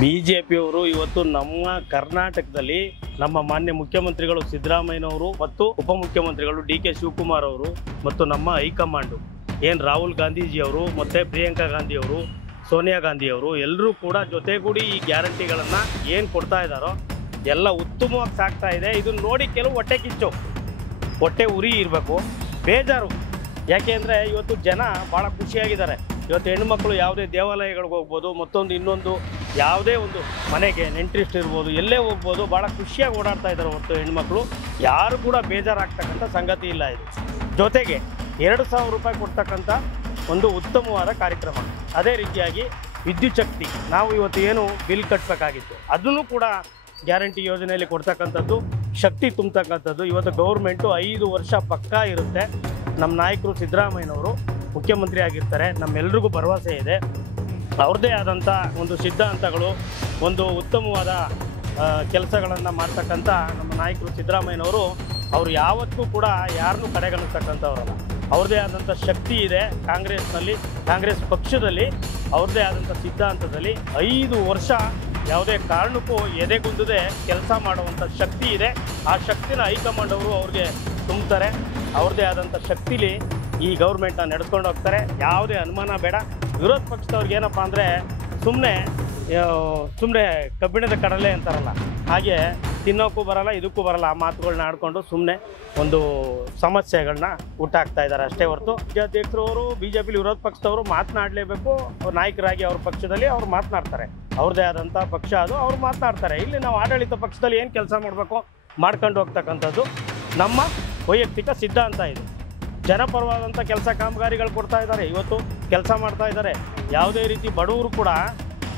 ಬಿಜೆಪಿಯವರು ಇವತ್ತು ನಮ್ಮ ಕರ್ನಾಟಕದಲ್ಲಿ ನಮ್ಮ ಮಾನ್ಯ ಮುಖ್ಯಮಂತ್ರಿಗಳು ಸಿದ್ದರಾಮಯ್ಯನವರು ಮತ್ತು ಉಪಮುಖ್ಯಮಂತ್ರಿಗಳು ಡಿ.ಕೆ. ಶಿವಕುಮಾರ್ ಅವರು ಮತ್ತು ನಮ್ಮ ಹೈಕಮಾಂಡು ಏನು ರಾಹುಲ್ ಗಾಂಧೀಜಿಯವರು ಮತ್ತು ಪ್ರಿಯಾಂಕಾ ಗಾಂಧಿಯವರು, ಸೋನಿಯಾ ಗಾಂಧಿಯವರು ಎಲ್ಲರೂ ಕೂಡ ಜೊತೆಗೂಡಿ ಈ ಗ್ಯಾರಂಟಿಗಳನ್ನು ಏನು ಕೊಡ್ತಾ ಇದ್ದಾರೋ ಎಲ್ಲ ಉತ್ತಮವಾಗಿ ಸಾಗ್ತಾ ಇದೆ. ಇದನ್ನು ನೋಡಿ ಕೆಲವು ಹೊಟ್ಟೆ ಕಿಚ್ಚು, ಹೊಟ್ಟೆ ಉರಿ ಇರಬೇಕು, ಬೇಜಾರು. ಯಾಕೆ ಅಂದರೆ ಇವತ್ತು ಜನ ಭಾಳ ಖುಷಿಯಾಗಿದ್ದಾರೆ. ಇವತ್ತು ಹೆಣ್ಣುಮಕ್ಕಳು ಯಾವುದೇ ದೇವಾಲಯಗಳಿಗೆ ಹೋಗ್ಬೋದು, ಮತ್ತೊಂದು ಇನ್ನೊಂದು ಯಾವುದೇ ಒಂದು ಮನೆಗೆ ನೆಂಟ್ರಿಸ್ಟ್ ಇರ್ಬೋದು, ಎಲ್ಲೇ ಹೋಗ್ಬೋದು, ಭಾಳ ಖುಷಿಯಾಗಿ ಓಡಾಡ್ತಾ ಇದ್ದಾರೆ. ಹೊತ್ತು ಹೆಣ್ಮಕ್ಳು ಯಾರು ಕೂಡ ಬೇಜಾರಾಗ್ತಕ್ಕಂಥ ಸಂಗತಿ ಇಲ್ಲ. ಇದು ಜೊತೆಗೆ 2,000 ರೂಪಾಯಿ ಕೊಡ್ತಕ್ಕಂಥ ಒಂದು ಉತ್ತಮವಾದ ಕಾರ್ಯಕ್ರಮ. ಅದೇ ರೀತಿಯಾಗಿ ವಿದ್ಯುತ್ ಶಕ್ತಿ ನಾವು ಇವತ್ತು ಏನು ಬಿಲ್ ಕಟ್ಟಬೇಕಾಗಿತ್ತು ಅದನ್ನು ಕೂಡ ಗ್ಯಾರಂಟಿ ಯೋಜನೆಯಲ್ಲಿ ಕೊಡ್ತಕ್ಕಂಥದ್ದು, ಶಕ್ತಿ ತುಂಬತಕ್ಕಂಥದ್ದು. ಇವತ್ತು ಗೌರ್ಮೆಂಟು 5 ವರ್ಷ ಪಕ್ಕಾ ಇರುತ್ತೆ. ನಮ್ಮ ನಾಯಕರು ಸಿದ್ದರಾಮಯ್ಯನವರು ಮುಖ್ಯಮಂತ್ರಿ ಆಗಿರ್ತಾರೆ, ನಮ್ಮೆಲ್ರಿಗೂ ಭರವಸೆ ಇದೆ. ಅವ್ರದ್ದೇ ಆದಂಥ ಒಂದು ಸಿದ್ಧಾಂತಗಳು, ಒಂದು ಉತ್ತಮವಾದ ಕೆಲಸಗಳನ್ನು ಮಾಡ್ತಕ್ಕಂಥ ನಮ್ಮ ನಾಯಕರು ಸಿದ್ದರಾಮಯ್ಯನವರು ಅವರು ಯಾವತ್ತೂ ಕೂಡ ಯಾರನ್ನೂ ಕಡೆಗಣಿಸ್ತಕ್ಕಂಥವ್ರಲ್ಲ. ಅವ್ರದ್ದೇ ಆದಂಥ ಶಕ್ತಿ ಇದೆ. ಕಾಂಗ್ರೆಸ್ ಪಕ್ಷದಲ್ಲಿ ಅವ್ರದ್ದೇ ಆದಂಥ ಸಿದ್ಧಾಂತದಲ್ಲಿ 5 ವರ್ಷ ಯಾವುದೇ ಕಾರಣಕ್ಕೂ ಎದೆಗುಂದದೆ ಕೆಲಸ ಮಾಡುವಂಥ ಶಕ್ತಿ ಇದೆ. ಆ ಶಕ್ತಿನ ಹೈಕಮಾಂಡ್ ಅವರು ಅವ್ರಿಗೆ ತುಂಬ್ತಾರೆ. ಅವ್ರದ್ದೇ ಆದಂಥ ಶಕ್ತಿಲಿ ಈ ಗೌರ್ಮೆಂಟ್ನ ನಡೆಸ್ಕೊಂಡು ಹೋಗ್ತಾರೆ. ಯಾವುದೇ ಅನುಮಾನ ಬೇಡ. ವಿರೋಧ ಪಕ್ಷದವ್ರಿಗೆ ಏನಪ್ಪ ಅಂದರೆ ಸುಮ್ಮನೆ ಕಬ್ಬಿಣದ ಕಡಲೆ ಅಂತಾರಲ್ಲ, ಹಾಗೆ ತಿನ್ನೋಕ್ಕೂ ಬರಲ್ಲ, ಇದಕ್ಕೂ ಬರಲ್ಲ, ಆ ಮಾತುಗಳನ್ನ ಆಡ್ಕೊಂಡು ಸುಮ್ಮನೆ ಒಂದು ಸಮಸ್ಯೆಗಳನ್ನ ಹುಟ್ಟಾಕ್ತಾ ಇದ್ದಾರೆ ಅಷ್ಟೇ ಹೊರತು ರಾಜ್ಯಾಧ್ಯಕ್ಷರು ಅವರು BJP ವಿರೋಧ ಪಕ್ಷದವರು ಮಾತನಾಡಲೇಬೇಕು. ನಾಯಕರಾಗಿ ಅವ್ರ ಪಕ್ಷದಲ್ಲಿ ಅವ್ರು ಮಾತನಾಡ್ತಾರೆ. ಅವ್ರದ್ದೇ ಆದಂಥ ಪಕ್ಷ ಅದು, ಅವ್ರು ಮಾತನಾಡ್ತಾರೆ. ಇಲ್ಲಿ ನಾವು ಆಡಳಿತ ಪಕ್ಷದಲ್ಲಿ ಏನು ಕೆಲಸ ಮಾಡಬೇಕು ಮಾಡ್ಕೊಂಡು ಹೋಗ್ತಕ್ಕಂಥದ್ದು ನಮ್ಮ ವೈಯಕ್ತಿಕ ಸಿದ್ಧಾಂತ ಇದೆ. ಜನಪರವಾದಂಥ ಕೆಲಸ ಕಾಮಗಾರಿಗಳು ಕೊಡ್ತಾ ಇದ್ದಾರೆ, ಇವತ್ತು ಕೆಲಸ ಮಾಡ್ತಾ ಇದ್ದಾರೆ. ಯಾವುದೇ ರೀತಿ ಬಡವರು ಕೂಡ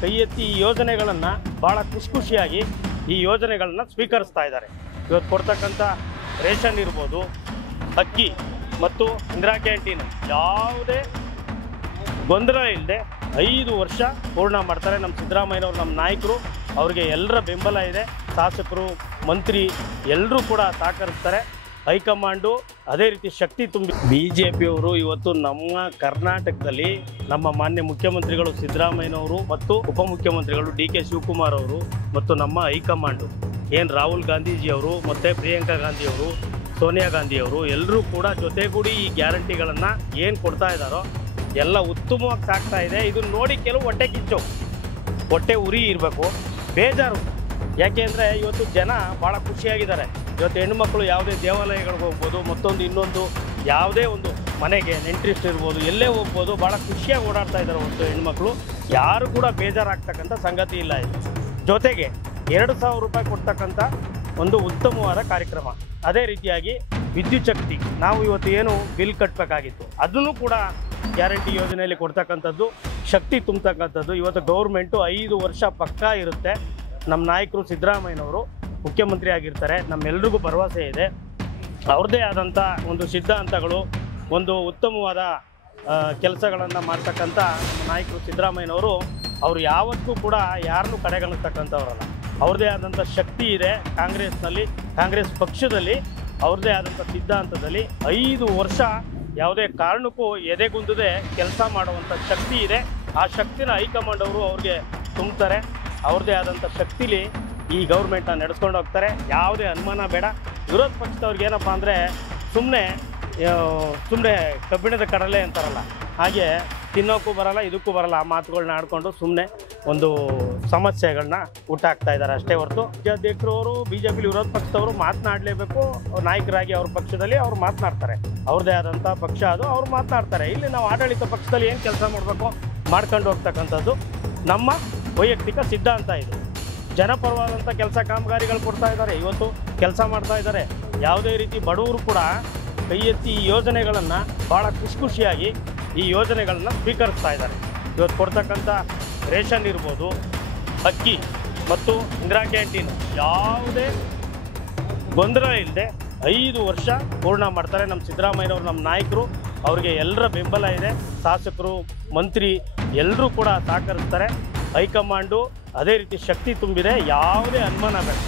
ಕೈ ಎತ್ತಿ ಈ ಯೋಜನೆಗಳನ್ನು ಭಾಳ ಖುಷಿಯಾಗಿ ಈ ಯೋಜನೆಗಳನ್ನು ಸ್ವೀಕರಿಸ್ತಾ ಇದ್ದಾರೆ. ಇವತ್ತು ಕೊಡ್ತಕ್ಕಂಥ ರೇಷನ್ ಇರ್ಬೋದು, ಅಕ್ಕಿ ಮತ್ತು ಇಂದಿರಾ ಕ್ಯಾಂಟೀನ್ ಯಾವುದೇ ಗೊಂದಲ ಇಲ್ಲದೆ 5 ವರ್ಷ ಪೂರ್ಣ ಮಾಡ್ತಾರೆ ನಮ್ಮ ಸಿದ್ದರಾಮಯ್ಯನವರು, ನಮ್ಮ ನಾಯಕರು. ಅವ್ರಿಗೆ ಎಲ್ಲರ ಬೆಂಬಲ ಇದೆ. ಶಾಸಕರು, ಮಂತ್ರಿ ಎಲ್ಲರೂ ಕೂಡ ಸಹಕರಿಸ್ತಾರೆ. ಹೈಕಮಾಂಡು ಅದೇ ರೀತಿ ಶಕ್ತಿ ತುಂಬಿ ಬಿಜೆಪಿಯವರು ಇವತ್ತು ನಮ್ಮ ಕರ್ನಾಟಕದಲ್ಲಿ ನಮ್ಮ ಮಾನ್ಯ ಮುಖ್ಯಮಂತ್ರಿಗಳು ಸಿದ್ದರಾಮಯ್ಯನವರು ಮತ್ತು ಉಪಮುಖ್ಯಮಂತ್ರಿಗಳು ಡಿ.ಕೆ. ಶಿವಕುಮಾರ್ ಅವರು ಮತ್ತು ನಮ್ಮ ಹೈಕಮಾಂಡು ಏನು ರಾಹುಲ್ ಗಾಂಧೀಜಿಯವರು ಮತ್ತು ಪ್ರಿಯಾಂಕಾ ಗಾಂಧಿಯವರು, ಸೋನಿಯಾ ಗಾಂಧಿಯವರು ಎಲ್ಲರೂ ಕೂಡ ಜೊತೆಗೂಡಿ ಈ ಗ್ಯಾರಂಟಿಗಳನ್ನು ಏನು ಕೊಡ್ತಾ ಇದ್ದಾರೋ ಎಲ್ಲ ಉತ್ತಮವಾಗಿ ಸಾಗ್ತಾ ಇದೆ. ಇದನ್ನು ನೋಡಿ ಕೆಲವು ಹೊಟ್ಟೆ ಕಿಚ್ಚು, ಹೊಟ್ಟೆ ಉರಿ ಇರಬೇಕು, ಬೇಜಾರು. ಯಾಕೆ ಅಂದರೆ ಇವತ್ತು ಜನ ಭಾಳ ಖುಷಿಯಾಗಿದ್ದಾರೆ. ಇವತ್ತು ಹೆಣ್ಣುಮಕ್ಕಳು ಯಾವುದೇ ದೇವಾಲಯಗಳಿಗೆ ಹೋಗ್ಬೋದು, ಮತ್ತೊಂದು ಇನ್ನೊಂದು ಯಾವುದೇ ಒಂದು ಮನೆಗೆ ನೆಂಟ್ರಿಸ್ಟ್ ಇರ್ಬೋದು, ಎಲ್ಲೇ ಹೋಗ್ಬೋದು, ಭಾಳ ಖುಷಿಯಾಗಿ ಓಡಾಡ್ತಾ ಇದ್ದಾರೆ. ಹೊತ್ತು ಹೆಣ್ಮಕ್ಳು ಯಾರು ಕೂಡ ಬೇಜಾರಾಗ್ತಕ್ಕಂಥ ಸಂಗತಿ ಇಲ್ಲ. ಇದು ಜೊತೆಗೆ 2,000 ರೂಪಾಯಿ ಕೊಡ್ತಕ್ಕಂಥ ಒಂದು ಉತ್ತಮವಾದ ಕಾರ್ಯಕ್ರಮ. ಅದೇ ರೀತಿಯಾಗಿ ವಿದ್ಯುತ್ ಶಕ್ತಿ ನಾವು ಇವತ್ತು ಏನು ಬಿಲ್ ಕಟ್ಟಬೇಕಾಗಿತ್ತು ಅದನ್ನು ಕೂಡ ಗ್ಯಾರಂಟಿ ಯೋಜನೆಯಲ್ಲಿ ಕೊಡ್ತಕ್ಕಂಥದ್ದು, ಶಕ್ತಿ ತುಂಬತಕ್ಕಂಥದ್ದು. ಇವತ್ತು ಗೌರ್ಮೆಂಟು 5 ವರ್ಷ ಪಕ್ಕಾ ಇರುತ್ತೆ. ನಮ್ಮ ನಾಯಕರು ಸಿದ್ದರಾಮಯ್ಯನವರು ಮುಖ್ಯಮಂತ್ರಿ ಆಗಿರ್ತಾರೆ, ನಮ್ಮೆಲ್ರಿಗೂ ಭರವಸೆ ಇದೆ. ಅವ್ರದ್ದೇ ಆದಂಥ ಒಂದು ಸಿದ್ಧಾಂತಗಳು, ಒಂದು ಉತ್ತಮವಾದ ಕೆಲಸಗಳನ್ನು ಮಾಡ್ತಕ್ಕಂಥ ನಮ್ಮ ನಾಯಕರು ಸಿದ್ದರಾಮಯ್ಯನವರು ಅವರು ಯಾವತ್ತೂ ಕೂಡ ಯಾರನ್ನೂ ಕಡೆಗಣಿಸ್ತಕ್ಕಂಥವ್ರಲ್ಲ. ಅವ್ರದ್ದೇ ಆದಂಥ ಶಕ್ತಿ ಇದೆ. ಕಾಂಗ್ರೆಸ್ ಪಕ್ಷದಲ್ಲಿ ಅವ್ರದ್ದೇ ಆದಂಥ ಸಿದ್ಧಾಂತದಲ್ಲಿ 5 ವರ್ಷ ಯಾವುದೇ ಕಾರಣಕ್ಕೂ ಎದೆಗುಂದದೆ ಕೆಲಸ ಮಾಡುವಂಥ ಶಕ್ತಿ ಇದೆ. ಆ ಶಕ್ತಿನ ಹೈಕಮಾಂಡ್ ಅವರು ಅವ್ರಿಗೆ ತುಂಬ್ತಾರೆ. ಅವ್ರದ್ದೇ ಆದಂಥ ಶಕ್ತಿಲಿ ಈ ಗೌರ್ಮೆಂಟ್ನ ನಡೆಸ್ಕೊಂಡು ಹೋಗ್ತಾರೆ. ಯಾವುದೇ ಅನುಮಾನ ಬೇಡ. ವಿರೋಧ ಪಕ್ಷದವ್ರಿಗೆ ಏನಪ್ಪ ಅಂದರೆ ಸುಮ್ಮನೆ ಕಬ್ಬಿಣದ ಕಡಲೆ ಅಂತಾರಲ್ಲ, ಹಾಗೆ ತಿನ್ನೋಕ್ಕೂ ಬರಲ್ಲ, ಇದಕ್ಕೂ ಬರಲ್ಲ, ಆ ಮಾತುಗಳನ್ನ ಆಡ್ಕೊಂಡು ಸುಮ್ಮನೆ ಒಂದು ಸಮಸ್ಯೆಗಳನ್ನ ಹುಟ್ಟಾಕ್ತಾ ಇದ್ದಾರೆ ಅಷ್ಟೇ ಹೊರತು ರಾಜ್ಯಾಧ್ಯಕ್ಷರು ಅವರು BJP ವಿರೋಧ ಪಕ್ಷದವರು ಮಾತನಾಡಲೇಬೇಕು. ನಾಯಕರಾಗಿ ಅವ್ರ ಪಕ್ಷದಲ್ಲಿ ಅವ್ರು ಮಾತನಾಡ್ತಾರೆ. ಅವ್ರದ್ದೇ ಆದಂಥ ಪಕ್ಷ ಅದು, ಅವ್ರು ಮಾತನಾಡ್ತಾರೆ. ಇಲ್ಲಿ ನಾವು ಆಡಳಿತ ಪಕ್ಷದಲ್ಲಿ ಏನು ಕೆಲಸ ಮಾಡಬೇಕು ಮಾಡ್ಕೊಂಡು ಹೋಗ್ತಕ್ಕಂಥದ್ದು ನಮ್ಮ ವೈಯಕ್ತಿಕ ಸಿದ್ಧಾಂತ ಇದೆ. ಜನಪರವಾದಂಥ ಕೆಲಸ ಕಾಮಗಾರಿಗಳು ಕೊಡ್ತಾ ಇದ್ದಾರೆ, ಇವತ್ತು ಕೆಲಸ ಮಾಡ್ತಾ ಇದ್ದಾರೆ. ಯಾವುದೇ ರೀತಿ ಬಡವರು ಕೂಡ ಕೈ ಎತ್ತಿ ಈ ಯೋಜನೆಗಳನ್ನು ಭಾಳ ಖುಷಿಯಾಗಿ ಈ ಯೋಜನೆಗಳನ್ನು ಸ್ವೀಕರಿಸ್ತಾ ಇದ್ದಾರೆ. ಇವತ್ತು ಕೊಡ್ತಕ್ಕಂಥ ರೇಷನ್ ಇರ್ಬೋದು, ಅಕ್ಕಿ ಮತ್ತು ಇಂದಿರಾ ಕ್ಯಾಂಟೀನ್ ಯಾವುದೇ ಗೊಂದಲ ಇಲ್ಲದೆ 5 ವರ್ಷ ಪೂರ್ಣ ಮಾಡ್ತಾರೆ ನಮ್ಮ ಸಿದ್ದರಾಮಯ್ಯನವರು, ನಮ್ಮ ನಾಯಕರು. ಅವ್ರಿಗೆ ಎಲ್ಲರ ಬೆಂಬಲ ಇದೆ. ಶಾಸಕರು, ಮಂತ್ರಿ ಎಲ್ಲರೂ ಕೂಡ ಸಹಕರಿಸ್ತಾರೆ. ಹೈಕಮಾಂಡು ಅದೇ ರೀತಿ ಶಕ್ತಿ ತುಂಬಿದೆ. ಯಾವುದೇ ಅನುಮಾನ ಬೇಡ.